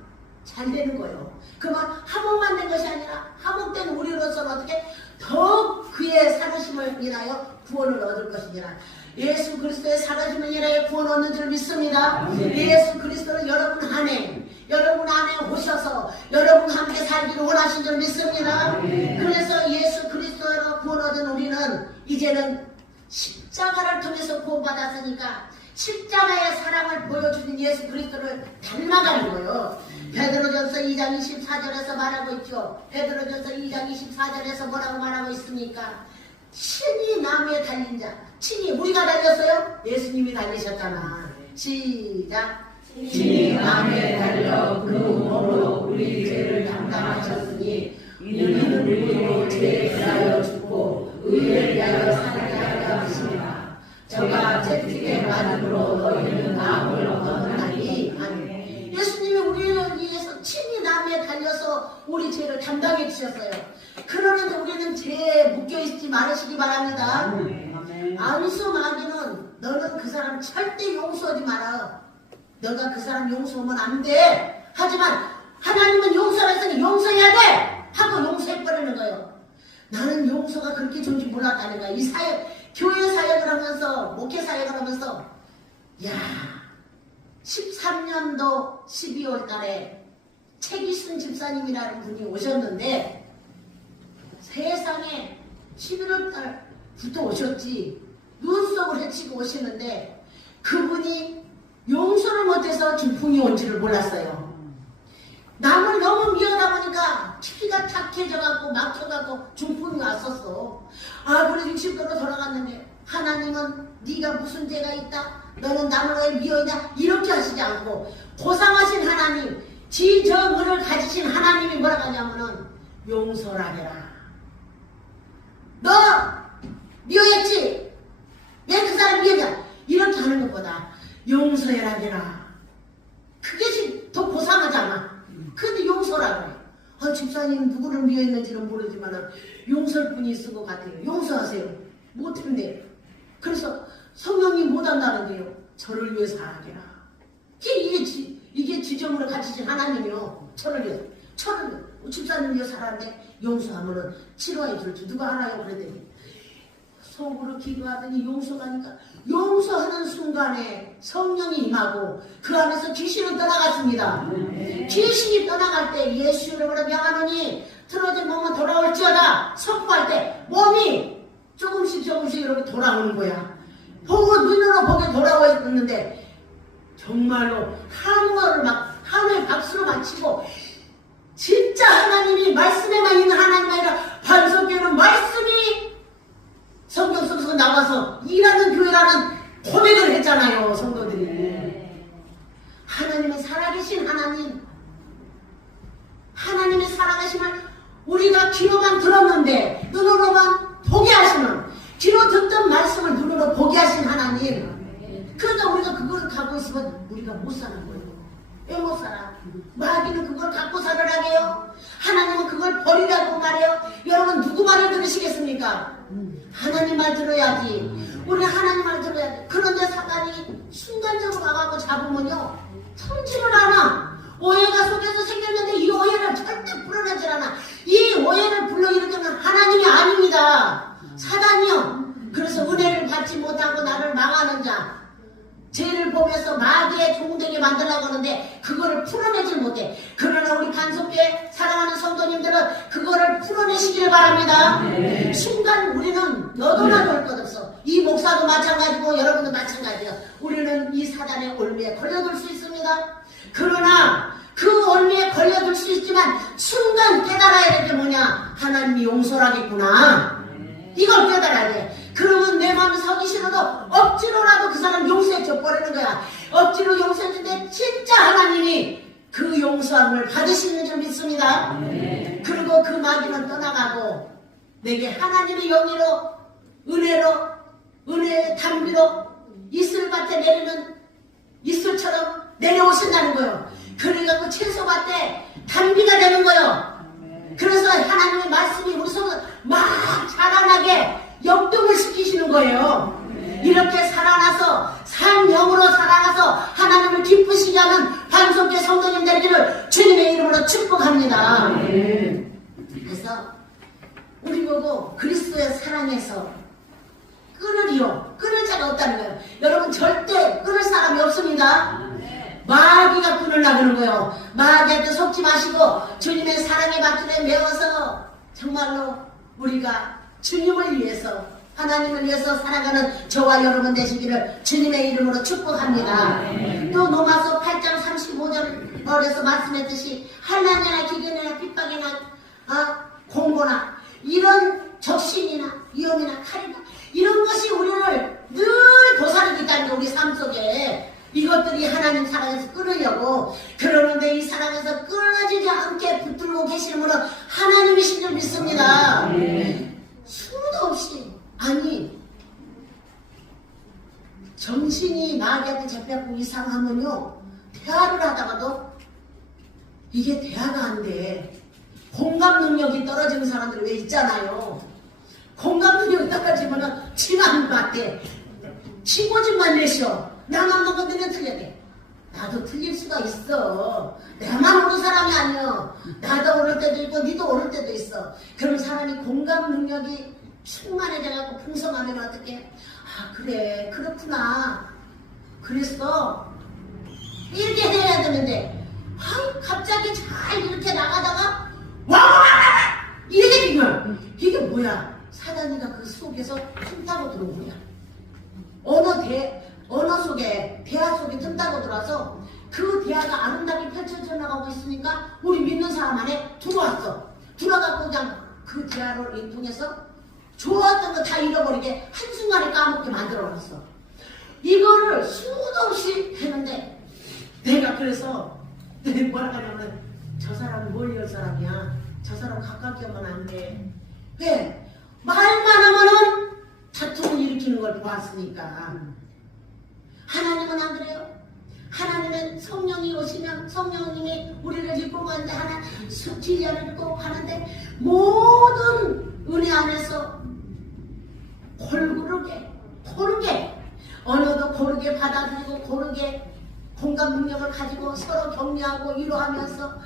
잘 되는 거예요. 그러면 화목만 된 것이 아니라 화목된 우리로서는 어떻게 더욱 그의 살으심을 인하여 구원을 얻을 것이니라. 예수 그리스도의 살아심을 인하여 구원 얻는 줄 믿습니다. 예수 그리스도는 여러분 안에 오셔서 여러분 함께 살기를 원하신 줄 믿습니다. 그래서 예수 그리스도로 구원 얻은 우리는 이제는 십자가를 통해서 구원받았으니까 십자가의 사랑을 보여주는 예수 그리스도를 닮아가는 거예요. 베드로전서 2장 24절에서 말하고 있죠. 베드로전서 2장 24절에서 뭐라고 말하고 있습니까? 친히 나무에 달린 자. 친히 우리가 달렸어요? 예수님이 달리셨잖아. 시작. 친히 나무에 달려 그 몸으로 우리 죄를 담당하셨으니 이는 우리로 죄에 대하여 죽고 의에 대하여 살게 하려 하십니다. 저가 채찍에 맞음으로 너희는 나음을 얻었나니. 아멘. 예수님이 우리를 위해서 친히 나무에 달려서 우리 죄를 담당해 주셨어요. 그러는데 우리는 죄에 묶여있지 말으시기 바랍니다. 안수 마귀는 너는 그 사람 절대 용서하지 마라. 너가 그 사람 용서하면 안 돼. 하지만 하나님은 용서를 했으니 용서해야 돼 하고 용서해버리는 거예요. 나는 용서가 그렇게 좋은지 몰랐다는 거야. 이 사역, 교회 사역을 하면서 목회 사역을 하면서 13년도 12월 달에 최기순 집사님이라는 분이 오셨는데 세상에 11월 달부터 오셨지 눈썹을 헤치고 오시는데 그분이 용서를 못해서 중풍이 온지를 몰랐어요. 남을 너무 미워하다 보니까 피가 탁해져갖고 막혀갖고 중풍이 왔었어. 그래서 60도로 돌아갔는데 하나님은 네가 무슨 죄가 있다? 너는 남을 왜 미워하냐? 이렇게 하시지 않고 고상하신 하나님, 지정의를 가지신 하나님이 뭐라고 하냐면은 용서라 해라. 너 미워했지? 왜 그 사람 미워냐? 이렇게 하는 것보다 용서해라 해라. 그게 더 고상하잖아. 근데 용서라 그래. 집사님 누구를 미워했는지는 모르지만 용서할 분이 있을 것 같아요. 용서하세요. 못했네요. 그래서 성령님 못한다는데요. 저를 위해서 하게라. 이게 지정으로 가지신 하나님이요. 저를 위해서. 집사님 위해서 하라는데 용서하면은 치료해 줄지 누가 하나요? 그랬더니 속으로 기도하더니 용서하니까 용서하는 순간에 성령이 임하고 그 안에서 귀신은 떠나갔습니다. 귀신이 떠나갈 때 예수 이름으로 명하노니 틀어진 몸은 돌아올지어다 선포할 때 몸이 조금씩 이렇게 돌아오는 거야. 눈으로 보게 돌아오는데 정말로 하늘 박수로 마치고 진짜 하나님이 말씀에만 있는 하나님 아니라 반석교는 말씀이 성경 속에서 나와서 일하는 교회라는 고백을 했잖아요. 성도들이. 하나님은 살아계신 하나님, 우리가 귀로만 들었는데 눈으로만 보게 하시는, 귀로 듣던 말씀을 눈으로 보게 하신 하나님. 그러니까 우리가 그걸 갖고 있으면 우리가 못 사는 거예요. 왜 못 살아? 마귀는 그걸 갖고 살으라게요. 하나님은 그걸 버리라고 말해요. 여러분 누구 말을 들으시겠습니까? 하나님 말 들어야지. 우리 하나님 말 들어야 돼. 그런데 사단이 순간적으로 와갖고 잡으면요, 참지를 않아. 오해가 속에서 생겼는데 이 오해를 절대 풀어내질 않아. 이 오해를 불러일으키는 하나님이 아닙니다. 사단이요. 그래서 은혜를 받지 못하고 나를 망하는 자, 죄를 보면서 마귀의 종되게 만들려고 하는데 그거를 풀어내질 못해. 그러나 우리 간섭교회 사랑하는 성도님들은 그거를 풀어내시기를 바랍니다. 순간 우리는 너도나도 할 것 없어. 이 목사도 마찬가지고 여러분도 마찬가지예요. 우리는 이 사단의 올미에 걸려들 수 있습니다. 그러나 그 올미에 걸려들 수 있지만 순간 깨달아야 될 게 뭐냐? 하나님이 용서하겠구나. 이걸 깨달아야 돼. 그러면 내 마음이 서기 싫어도 억지로라도 그 사람 용서해 줘버리는 거야. 억지로 용서해 준데 진짜 하나님이 그 용서함을 받으시는 줄 믿습니다. 그리고 그 마귀는 떠나가고 내게 하나님의 영예로, 은혜로, 은혜의 담비로 이슬밭에 내리는 이슬처럼 내려오신다는 거예요. 그러니까 그 채소밭에 담비가 되는 거예요. 그래서 하나님의 말씀이 우리 속에 막 자라나게 역동을 시키시는 거예요. 이렇게 살아나서 산영으로 살아가서 하나님을 기쁘시게 하는 반석계 성도님 되기를 주님의 이름으로 축복합니다. 그래서 우리 보고 그리스도의 사랑에서 끊을 자가 없다는 거예요. 여러분 절대 끊을 사람이 없습니다. 마귀가 끊으려고 하는 거예요. 마귀한테 속지 마시고 주님의 사랑의 바퀴에 메워서 정말로 우리가 주님을 위해서, 하나님을 위해서 살아가는 저와 여러분 되시기를 주님의 이름으로 축복합니다. 또 로마서 8장 35절에서 말씀했듯이 한란이나 기근이나 핍박이나 공고나 이런 적신이나 위험이나 칼이나 이런 것이 우리를 늘 도사리고 있다는 게 우리 삶 속에 이것들이 하나님 사랑에서 끊으려고 그러는데 이 사랑에서 끊어지지 않게 붙들고 계시는 분은 하나님이신 줄 믿습니다. 수도 없이 아니 정신이 마귀한테 잡혀갖고 이상하면요 대화를 하다가도 이게 대화가 안 돼. 공감 능력이 떨어지는 사람들이 왜 있잖아요. 공감 능력이 떨어지면은 지만 맞대. 치고집만 내셔. 나만 먹으면 틀려야 돼. 나도 틀릴 수가 있어. 나만 오는 사람이 아니여. 나도 오를 때도 있고 니도 오를 때도 있어. 그럼 사람이 공감 능력이 충만해져갖고 풍성하면 어떻게? 아 그래 그렇구나. 그랬어. 이렇게 해야 되는데 갑자기 잘 이렇게 나가다가 와와와 이렇게 되면 이게 뭐야? 사단이가 그 속에서 틈타고 들어온 거야. 언어 속에 대화 속에 틈타고 들어와서 그 대화가 아름답게 펼쳐져 나가고 있으니까 우리 믿는 사람 안에 들어왔어. 들어가고 그냥 그 대화를 통해서 좋았던 거 다 잃어버리게 한순간에 까먹게 만들어놨어. 이거를 수도 없이 했는데 내가 그래서 뭐라 하냐면 저 사람은 멀리 올 사람이야. 저 사람 가깝게 오면 안 돼. 왜? 말만 하면은 다툼을 일으키는 걸 보았으니까. 하나님은 안 그래요? 하나님은 성령이 오시면 성령님이 우리를 이끌고 하는데 하나 진리를 이끌고 하는데 모든 은혜 안에서 고르게 언어도 고르게 받아들이고 고르게 공감 능력을 가지고 서로 격려하고 위로하면서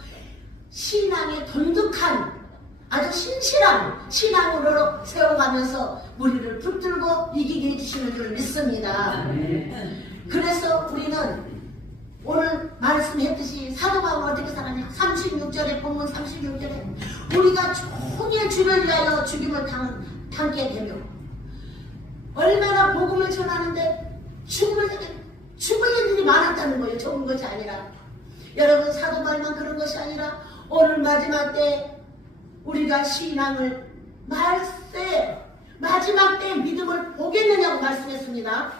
신앙의 돈독한 아주 신실한 신앙으로 세워가면서 우리를 붙들고 이기게 해주시는 줄 믿습니다. 그래서 우리는 오늘 말씀했듯이 사도 바울은 어떻게 살았냐? 36절에 본문 36절에 우리가 종일 주를 위하여 죽임을 당게 되며 얼마나 복음을 전하는데 죽을 일들이 많았다는 거예요. 적은 것이 아니라. 여러분 사도 바울만 그런 것이 아니라 오늘 마지막 때 우리가 신앙을 마지막 때 믿음을 보겠느냐고 말씀했습니다.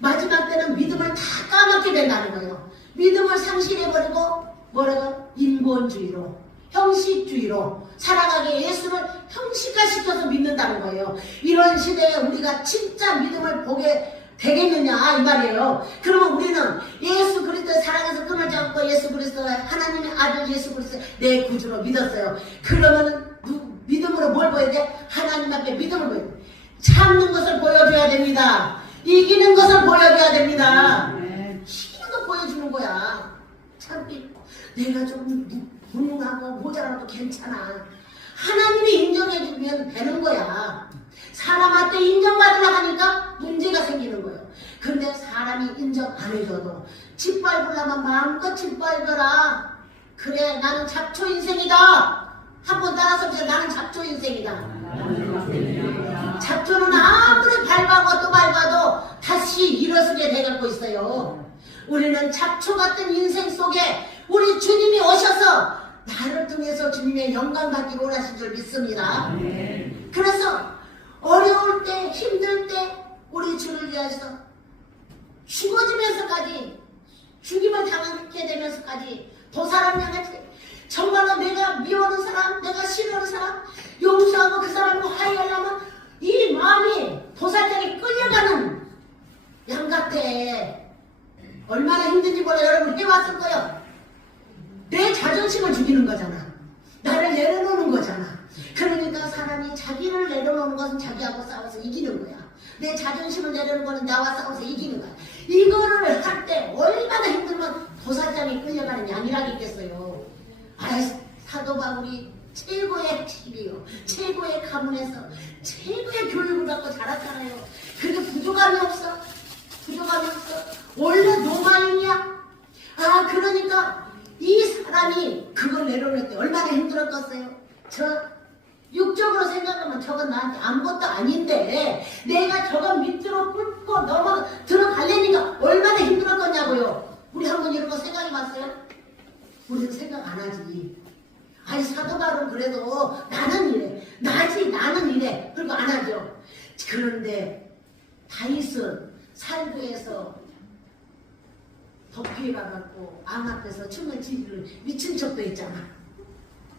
마지막 때는 믿음을 다 까맣게 된다는 거예요. 믿음을 상실해버리고 뭐라고? 인본주의로 형식주의로 살아가게 예수를 형식화시켜서 믿는다는 거예요. 이런 시대에 우리가 진짜 믿음을 보게 되겠느냐 이 말이에요. 그러면 우리는 예수 그리스도의 사랑에서 끈을 잡고 예수 그리스도 하나님의 아들 예수 그리스도 내 구주로 믿었어요. 그러면은 믿음으로 뭘 보여야 돼? 하나님 앞에 믿음을 보여야 돼. 참는 것을 보여줘야 됩니다. 이기는 것을 보여줘야 됩니다. 이기는 거 보여주는 거야. 참기 내가 좀 무능하고 모자라도 괜찮아. 하나님이 인정해주면 되는 거야. 사람한테 인정받으려고 하니까 문제가 생기는 거예요. 근데 사람이 인정 안 해줘도 짓밟으려면 마음껏 짓밟아라. 그래 나는 잡초 인생이다. 한번 따라서 보세요. 나는 잡초 인생이다. 잡초는 아무리 밟아고 또 밟아도 다시 일어서게 돼갖고 있어요. 우리는 잡초 같은 인생 속에 우리 주님이 오셔서 나를 통해서 주님의 영광 받기를 원하신 줄 믿습니다. 그래서 어려울 때 힘들 때 우리 주를 위해서 죽어지면서까지 죽임을 당하게 되면서까지 도사람 향하지 정말로 내가 미워하는 사람 내가 싫어하는 사람 용서하고 그 사람을 화해하려면 이 마음이 도살장에 끌려가는 양 같아. 얼마나 힘든지 몰라. 여러분 해왔을 거예요. 내 자존심을 죽이는 거잖아. 나를 내려놓는 거잖아. 그러니까 사람이 자기를 내려놓는 것은 자기하고 싸워서 이기는 거야. 내 자존심을 내려놓는 거는 나와 싸워서 이기는 거야. 이거를 할 때 얼마나 힘들면 도살장에 끌려가는 양이라겠어요. 사도 바울이 최고의 핵심이요. 최고의 가문에서 최고의 교육을 받고 자랐잖아요. 그게 부족함이 없어. 부족함이 없어. 원래 노마인이야. 그러니까 이 사람이 그걸 내려놓을 때 얼마나 힘들었겠어요. 저 육적으로 생각하면 저건 나한테 아무것도 아닌데 내가 저건 밑으로 뚫고 넘어 들어가려니까 얼마나 힘들었겠냐고요. 우리 한번 이런 거 생각해 봤어요? 우리는 생각 안 하지. 사도 바울은 그래도 나는 이래 나는 이래 그리고 안 하죠. 그런데 다윗은 살구에서 덮개 박았고 앙 앞에서 춤을 지르는 미친 척도 했잖아.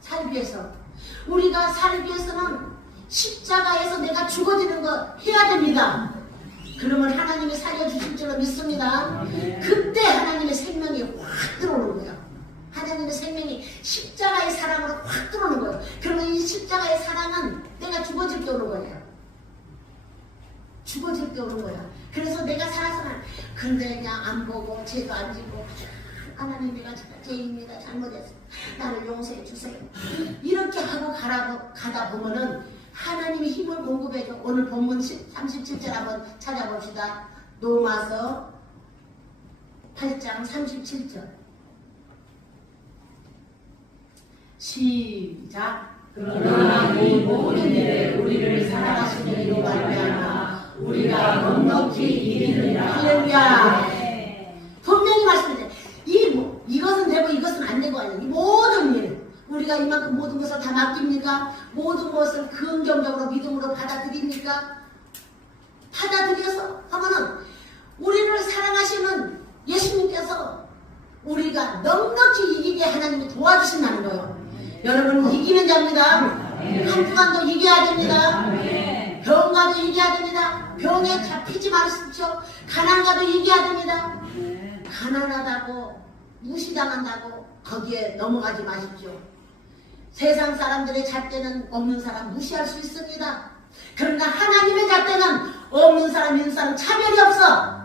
살구에서 우리가 살기 위해서는 십자가에서 내가 죽어지는 거 해야 됩니다. 그러면 하나님이 살려주실 줄로 믿습니다. 그때 하나님의 생명이 확 들어오는 거예요. 하나님의 생명이 십자가의 사랑으로 확 들어오는 거예요. 그러면 이 십자가의 사랑은 내가 죽어질 때 오는 거예요. 죽어질 때 오는 거야. 그래서 내가 살아서는 근데 그냥 안 보고 죄도 안 지고 하나님 내가 죄입니다. 잘못했어요. 나를 용서해 주세요. 이렇게 하고 가다 보면은 하나님이 힘을 공급해줘. 오늘 본문 37절 한번 찾아봅시다. 로마서 8장 37절 시작. 그러나 이 모든 일에 우리를 사랑하시는 이로 말미암아 우리가 넉넉히 이기느니라. 할렐루야. 분명히 말씀드려요. 이것은 되고 이것은 안 되고 아니에요. 이 모든 일 우리가 이만큼 모든 것을 다 맡깁니까? 모든 것을 긍정적으로 믿음으로 받아들입니까? 받아들여서 하면은 우리를 사랑하시는 예수님께서 우리가 넉넉히 이기게 하나님이 도와주신다는 거예요. 여러분은 이기는 자입니다. 한주간도 이겨야 됩니다. 병과도 이겨야 됩니다. 병에 잡히지 마십시오. 가난과도 이겨야 됩니다. 가난하다고 무시당한다고 거기에 넘어가지 마십시오. 세상 사람들의 잣대는 없는 사람 무시할 수 있습니다. 그러나 하나님의 잣대는 없는 사람 있는 사람 차별이 없어.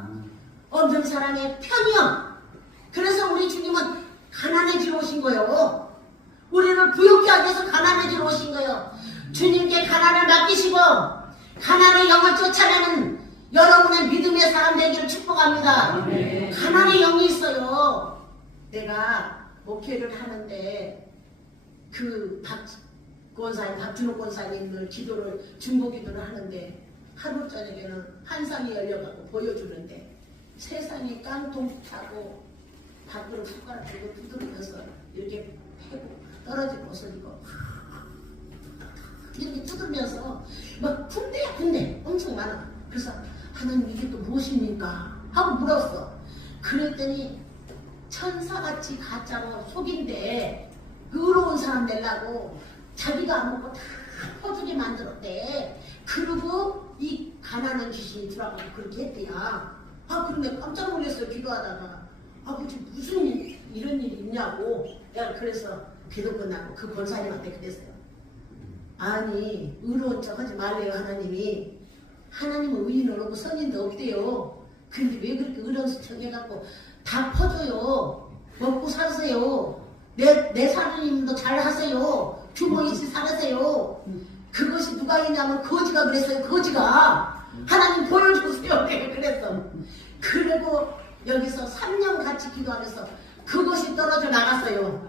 없는 사람의 편이요. 그래서 우리 주님은 가난해지러 오신 거예요. 우리를 부욕케 하기 위해서 가난해지러 오신 거예요. 주님께 가난을 맡기시고 가난의 영을 쫓아내는 여러분의 믿음의 사람 되기를 축복합니다. 가난의 영이 있어요. 내가 목회를 하는데 그 박권사님, 박준호 권사님들 기도를 중보 기도를 하는데 하루 저녁에는 한상이 열려가고 보여주는데 세상이 깡통 타고 밖으로 숟가락 들고 두드리면서 이렇게 패고 떨어진 옷을 입고 이렇게 두들면서 막 군데 엄청 많아. 그래서 하나님 이게 또 무엇입니까? 하고 물었어. 그랬더니 천사같이 가짜로 속인데 의로운 사람 되려고 자기가 안 먹고 다 퍼주게 만들었대. 그리고 이 가난한 귀신이 들어가고 그렇게 했대야. 그런데 깜짝 놀랐어요. 기도하다가. 아버지 무슨 이런 일이 있냐고. 내가 그래서 기도 끝나고 그 권사님한테 그랬어요. 아니 의로운 척 하지 말래요. 하나님이. 하나님은 의인은 없고 선인도 없대요. 근데 왜 그렇게 의로운 척 해갖고 다 퍼줘요. 먹고 사세요. 내 사모님도 잘 하세요. 주모이시 살으세요. 그것이 누가 있냐면 거지가 그랬어요. 거지가. 하나님 보여주세요. 내가 그랬어. 그리고 여기서 3년 같이 기도하면서 그것이 떨어져 나갔어요.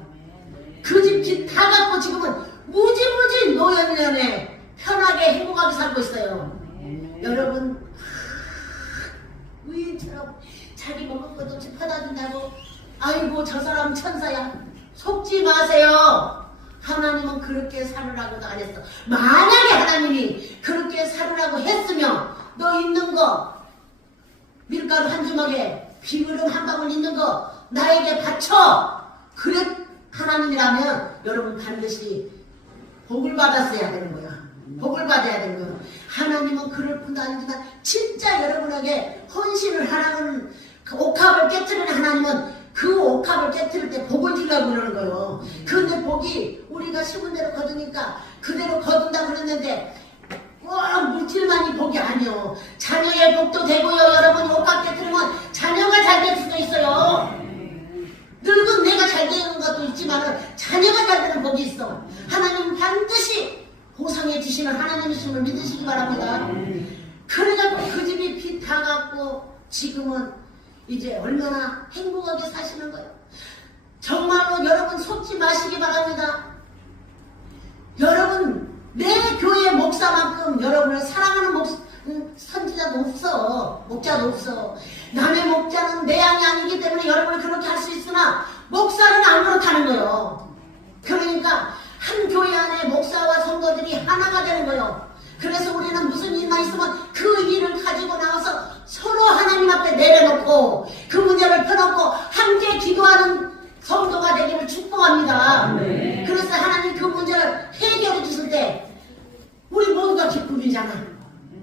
그 집 빚 다 갚고 지금은 무지무지 노년년에 편하게 행복하게 살고 있어요. 여러분 의인처럼 자기 먹을 것도 퍼다 준다고 아이고 저 사람 천사야. 속지 마세요. 하나님은 그렇게 살으라고도 안 했어. 만약에 하나님이 그렇게 살으라고 했으면 너 있는 거 밀가루 한 주먹에 비그름 한 방울 있는 거 나에게 바쳐. 그래 하나님이라면 여러분 반드시 복을 받았어야 되는 거야. 복을 받아야 되는 거야. 하나님은 그럴 뿐도 아니지만 진짜 여러분에게 헌신을 하라는 그 옥합을 깨뜨리는 하나님은 그 옥합을 깨뜨릴 때 복을 주려고 그러는 거예요. 그런데 복이 우리가 심은 대로 거두니까 그대로 거둔다 그랬는데 꼭 물질만이 복이 아니요. 자녀의 복도 되고요. 여러분이 옥합 깨뜨리면 자녀가 잘 될 수도 있어요. 늙은 내가 잘 되는 것도 있지만 자녀가 잘 되는 복이 있어. 하나님 반드시 보상해 주시는 하나님이심을 믿으시기 바랍니다. 그래갖고 그 집이 빚 다 갚고 지금은 이제 얼마나 행복하게 사시는 거예요. 정말로 여러분 속지 마시기 바랍니다. 여러분 내 교회 목사만큼 여러분을 사랑하는 선지자도 없어. 목자도 없어. 남의 목자는 내 양이 아니기 때문에 여러분을 그렇게 할 수 있으나 목사는 안 그렇다는 거예요. 그러니까 한 교회 안에 목사와 성도들이 하나가 되는 거예요. 그래서 우리는 무슨 일만 있으면 그 일을 가지고 나와서 서로 하나님 앞에 내려놓고 그 문제를 펴놓고 함께 기도하는 성도가 되기를 축복합니다. 그래서 하나님 그 문제를 해결해 주실 때 우리 모두가 기쁨이잖아.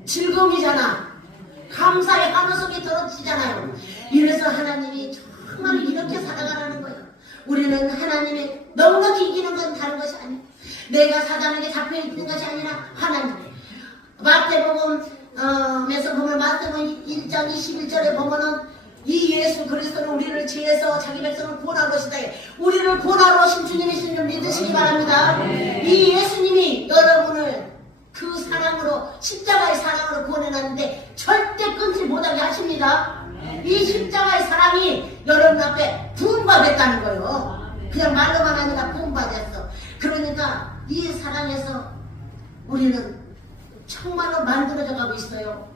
즐거움이잖아. 감사의 환호성이 떨어지잖아요. 이래서 하나님이 정말 이렇게 살아가라는 거예요. 우리는 하나님이 넉넉히 이기는 건 다른 것이 아니에요. 내가 사단에게 잡혀있는 것이 아니라 하나님. 마태복음에서 보면 마태복음 1장 21절에 보면은 이 예수 그리스도는 우리를 죄에서 자기 백성을 구원하러 오시다. 우리를 구원하러 오신 주님이신 줄 믿으시기 바랍니다. 이 예수님이 여러분을 그 사랑으로 십자가의 사랑으로 구원해놨는데 절대 끊지 못하게 하십니다. 이 십자가의 사랑이 여러분 앞에 부음받았다는 거예요. 그냥 말로만 아니라 부음받았어. 그러니까 이 사랑에서 우리는 정말로 만들어져 가고 있어요.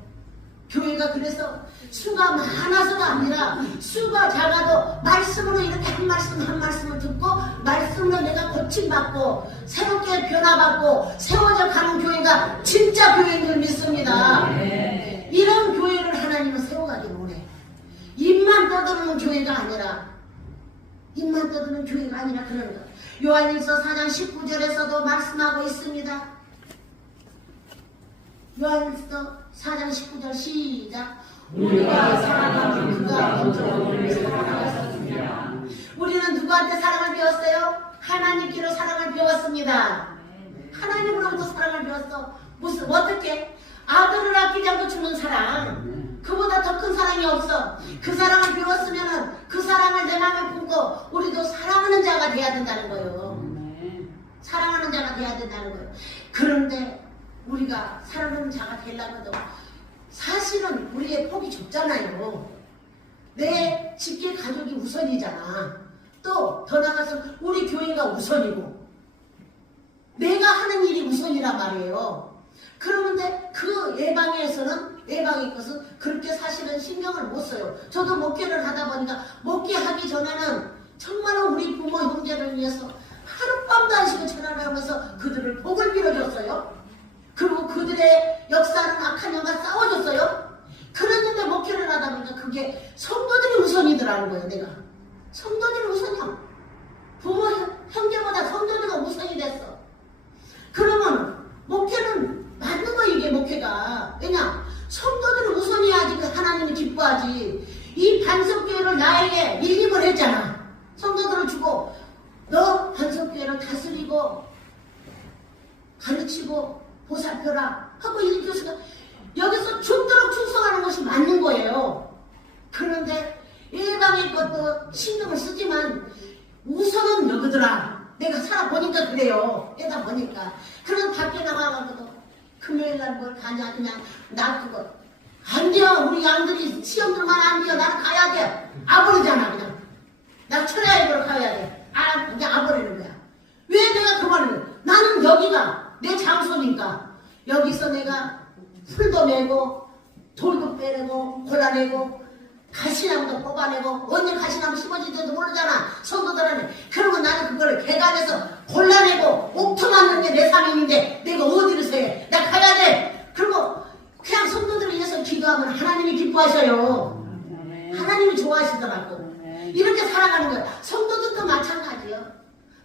교회가 그래서 수가 많아서가 아니라 수가 작아도 말씀으로 이렇게 한 말씀 한 말씀을 듣고 말씀으로 내가 고침받고 새롭게 변화받고 세워져 가는 교회가 진짜 교회인 줄 믿습니다. 이런 교회를 하나님은 세워가기를 원해. 입만 떠드는 교회가 아니라 입만 떠드는 교회가 아니라 그런 거. 요한일서 4장 19절에서도 말씀하고 있습니다. 요한일서 4장 19절 시작. 우리가 사랑하는 그가 먼저 우리를 사랑하셨습니다. 우리는 누구한테 사랑을 배웠어요? 하나님께로 사랑을 배웠습니다. 하나님으로부터 사랑을 배웠어. 무슨 어떻게? 아들을 아끼지 않고 주는 사랑. 그보다 더 큰 사랑이 없어. 그 사랑을 배웠으면은 그 사랑을 내 마음에 품고 우리도 사랑하는 자가 돼야 된다는 거예요. 사랑하는 자가 돼야 된다는 거예요. 그런데 우리가 사랑하는 자가 되려면도 사실은 우리의 폭이 좁잖아요. 내 직계 가족이 우선이잖아. 또 더 나가서 우리 교회가 우선이고 내가 하는 일이 우선이란 말이에요. 그러는데 그 예방의 것은 그렇게 사실은 신경을 못 써요. 저도 목회를 하다 보니까 목회하기 전에는 정말로 우리 부모 형제를 위해서 하룻밤도 안 쉬고 전화를 하면서 그들을 복을 빌어줬어요. 그리고 그들의 역사는 악한 영과 싸워줬어요. 그랬는데 목회를 하다 보니까 그게 성도들이 우선이더라는 거예요. 내가 성도들이 우선이야. 부모 형제보다 더 섬기고 가르치고 보살펴라 하고 이 교수가 여기서 죽도록 충성하는 것이 맞는 거예요. 그런데 일방의 것도 신경을 쓰지만 우선은 여기더라. 내가 살아보니까 그래요. 내가 보니까. 그런 밖에 나가가지고 금요일날 뭘 가냐 그냥 놔두고 안 돼요. 우리 양들이 시험들만 안 돼요. 나는 가야 돼. 아버리잖아 그냥. 나 철야입으로 가야 돼. 그냥 아버리는 거야. 왜 내가 그만을 나는 여기가 내 장소니까 여기서 내가 풀도 메고 돌도 빼내고 골라내고 가시나무도 뽑아내고 언제 가시나무 심어질지도 모르잖아. 성도들한테. 그러면 나는 그걸 개간해서 골라내고 옥토 맞는 게 내 삶인데 내가 어디를 해? 나 가야 돼. 그리고 그냥 성도들을 위해서 기도하면 하나님이 기뻐하셔요. 하나님이 좋아하시더라고. 이렇게 살아가는 거예요. 성도들도 마찬가지예요.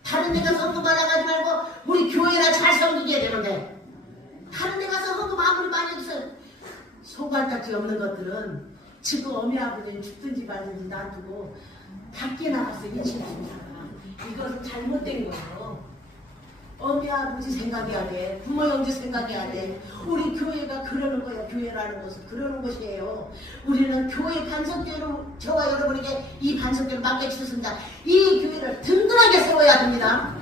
다른 데 가서 헌금 받아가지 말고 우리 교회나 잘 섬기게 되는데 다른 데 가서 헌금 아무리 많이 해주세요. 소갈딱지 없는 것들은 지금 어미 아버지는 죽든지 말든지 놔두고 밖에 나가서 인식 줍니다. 이것은 잘못된 거예요. 어미 아버지 생각해야 돼. 부모 형제 생각해야 돼. 우리 교회가 그러는 거야. 교회라는 것은 그러는 것이에요. 우리는 교회 반석교회로 저와 여러분에게 이 반석교회를 맡겨주셨습니다. 이 교회를 든든하게 세워야 됩니다.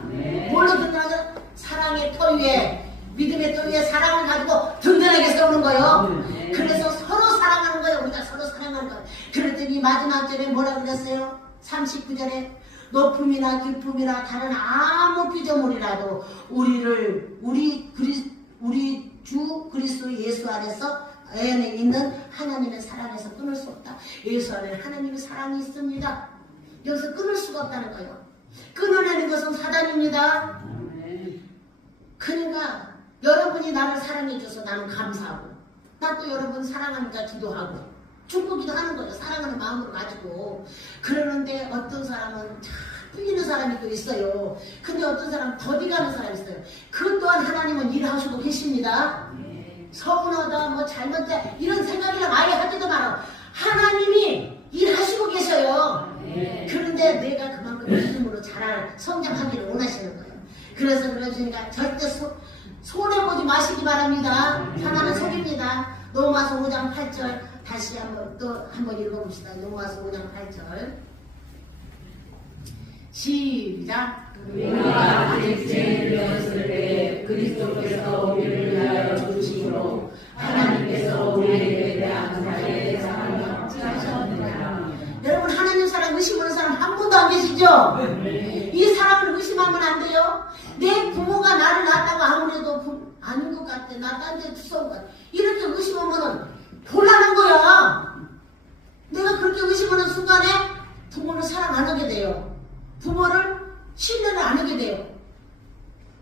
뭘로 든든하게? 사랑의 터 위에 믿음의 터 위에 사랑을 가지고 든든하게 세우는 거예요. 그래서 서로 사랑하는 거예요. 우리가 서로 사랑하는 거예요. 그랬더니 마지막 절에 뭐라 그랬어요? 39절에 높음이나 기쁨이나 다른 아무 피조물이라도 우리 주 그리스도 예수 안에서 안에 있는 하나님의 사랑에서 끊을 수 없다. 예수 안에 하나님의 사랑이 있습니다. 여기서 끊을 수가 없다는 거예요. 끊어내는 것은 사단입니다. 그러니까 여러분이 나를 사랑해줘서 나는 감사하고 나 또 여러분 사랑하니까 기도하고 축복기도 하는 거죠. 사랑하는 마음으로 가지고. 그러는데 어떤 사람은 참 풀리는 사람이 또 있어요. 근데 어떤 사람은 더디가는 사람이 있어요. 그 또한 하나님은 일하시고 계십니다. 서운하다 뭐 잘못다 이런 생각이랑 아예 하지도 말아. 하나님이 일하시고 계셔요. 그런데 내가 그만큼 믿음으로 잘 성장하기를 원하시는 거예요. 그래서 그러시니까 절대 손해보지 마시기 바랍니다. 하나는 속입니다. 로마서 5장 8절 다시 한번 읽어봅시다. 로마서 5장 8절 시작. 우리가 아직 죄인이었을 때 그리스도께서 우리를 위하여 죽으심으로 하나님께서 우리에게 대한 자기의 사랑을 확증하셨느니라. 여러분 하나님 사랑 의심하는 사람 한 분도 안 계시죠? 이 사랑을 의심하면 안 돼요. 내 부모가 나를 낳았다고 아무래도 아닌 것 같아. 나 딴 데 두서운 것 같아. 이렇게 의심하면 곤란한 거야. 내가 그렇게 의심하는 순간에 부모를 사랑 안 하게 돼요. 부모를 신뢰를 안 하게 돼요.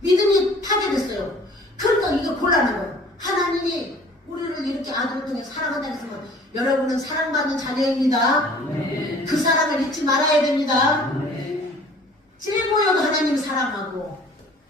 믿음이 타게 됐어요. 그러니까 이게 곤란한 거예요. 하나님이 우리를 이렇게 아들을 통해 사랑한다고 했으면 여러분은 사랑받는 자녀입니다. 그 사랑을 잊지 말아야 됩니다. 찔보여도 하나님이 사랑하고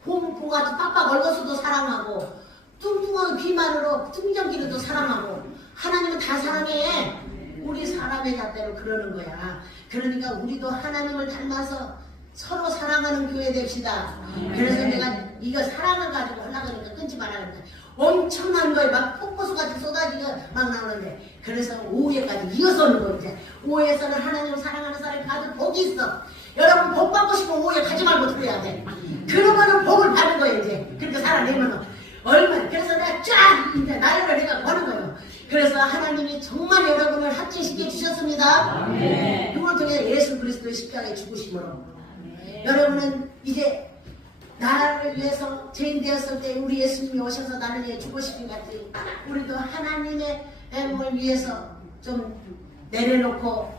보같이 빡빡 얼거서도 사랑하고 뚱뚱한 비만으로 뚱정기로도 사랑하고 하나님은 다 사랑해. 우리 사람의 잣대로 그러는 거야. 그러니까 우리도 하나님을 닮아서 서로 사랑하는 교회 됩시다. 그래서 내가 이거 사랑을 가지고 하려고 하니까 끊지 말라는 거야. 엄청난 거에 막 폭포수같이 쏟아지고 막 나오는데 그래서 오후에까지 이어서 오는 거예요. 이제 오후에서는 하나님을 사랑하는 사람이 가득 복이 있어. 여러분 복 받고 싶으면 오후에 가지 말고 들어야 돼. 그러면은 복을 받는 거예요. 이제 그렇게 살아내면은 얼마나. 그래서 내가 쫙 이제 나이를 내가 거는 거예요. 그래서 하나님이 정말 여러분을 합체시켜 주셨습니다. 그걸 통해 예수 그리스도의 십자가의 죽으심으로 여러분은 이제 나를 위해서 죄인 되었을 때 우리 예수님이 오셔서 나를 위해 죽으신 것 같이 우리도 하나님의 몸을 위해서 좀 내려놓고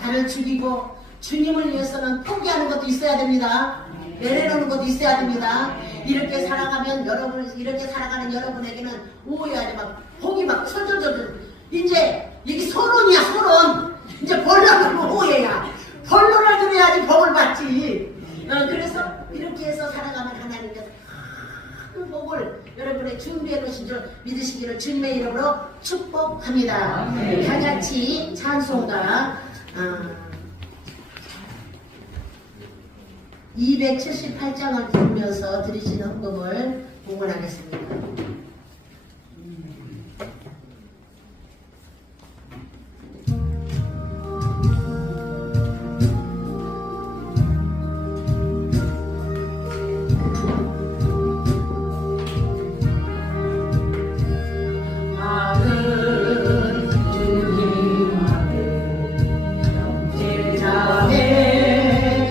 나를 죽이고 주님을 위해서는 포기하는 것도 있어야 됩니다. 내려놓는 것도 있어야 됩니다. 이렇게 살아가면 이렇게 살아가는 여러분에게는 오해하지 막 복이 막 철철철. 이제 이게 서론이야 서론. 이제 본론은 오해야. 본론을 들어야지 복을 받지. 그래서 이렇게 해서 살아가면 하나님께서 큰 복을 여러분의 준비해 놓으신 줄 믿으시기를 주님의 이름으로 축복합니다. 다 같이 찬송가 278장을 들으면서 드리시는 헌금을 봉헌하겠습니다.